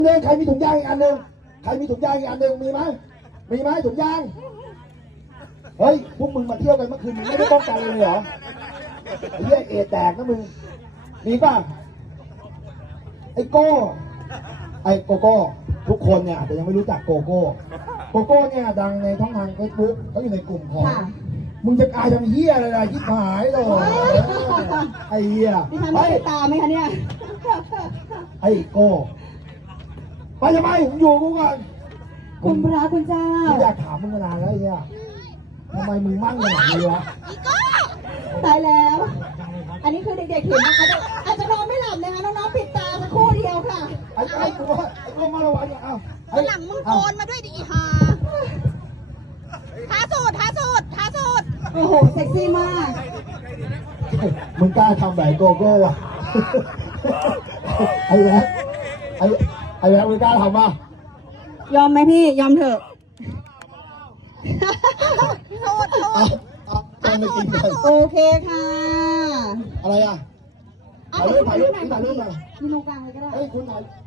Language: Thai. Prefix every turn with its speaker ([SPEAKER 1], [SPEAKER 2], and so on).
[SPEAKER 1] เนี่ยใครมีถุงยางอีกอันหนึ่งใครมีถุงยางอีกอันหนึ่งมีไหมถุงยางเฮ้ยพวกมึงมาเที่ยวกันเมื่อคืนมึงไม่ได้ป้องกันเลยเหรอไอ้เหี้ยเอแตกนะมึงมีป่ะไอ้โก้โกโก้ทุกคนเนี่ยอาจจะยังไม่รู้จักโกโก้เนี่ยดังในช่องทางเฟซบุ๊กเขาอยู่ในกลุ่มของมึงจะกลายเป็นเหี้ยอะไรล่ะยิบหายเลยไอ้เหี้ย
[SPEAKER 2] ดิฉันไม่ตามไหมคะเนี่ย
[SPEAKER 1] ไอ้โก้ไปทำไมผมอยู่กูก่อน
[SPEAKER 2] คุณพระคุณเจ้า
[SPEAKER 1] อยากถามมึงมานานแล้วไอ้เนี่ยทำไมมึงมั่งขนาดนี้วะ
[SPEAKER 2] ตายแล้ว อันนี้คือเด็กๆเห็นนะคะอาจจะนอนไม่หลับเลยค่ะน้องๆปิดตาสักครู่เดียวค่ะ
[SPEAKER 1] ไอ้กูมาระวังเนี่ยเอา
[SPEAKER 3] หลังมึงโกนมาด้วยดิอีห่าท้าสูตร
[SPEAKER 2] โอ้โหเซ็กซี่มาก
[SPEAKER 1] มึงกล้าทำแบบโกโก้ว่ะไอ้แบ๊กมึงกล้าทำป่ะ
[SPEAKER 2] ยอมไหมพี่ยอมเถอะ
[SPEAKER 1] ต้องไปกินกัน
[SPEAKER 2] โอเคค่ะ
[SPEAKER 1] อะไรอ่ะถ่ายรูปมา
[SPEAKER 2] ที่ตรงกลางเลยก็ได้
[SPEAKER 1] เฮ้ยคุณถ่าย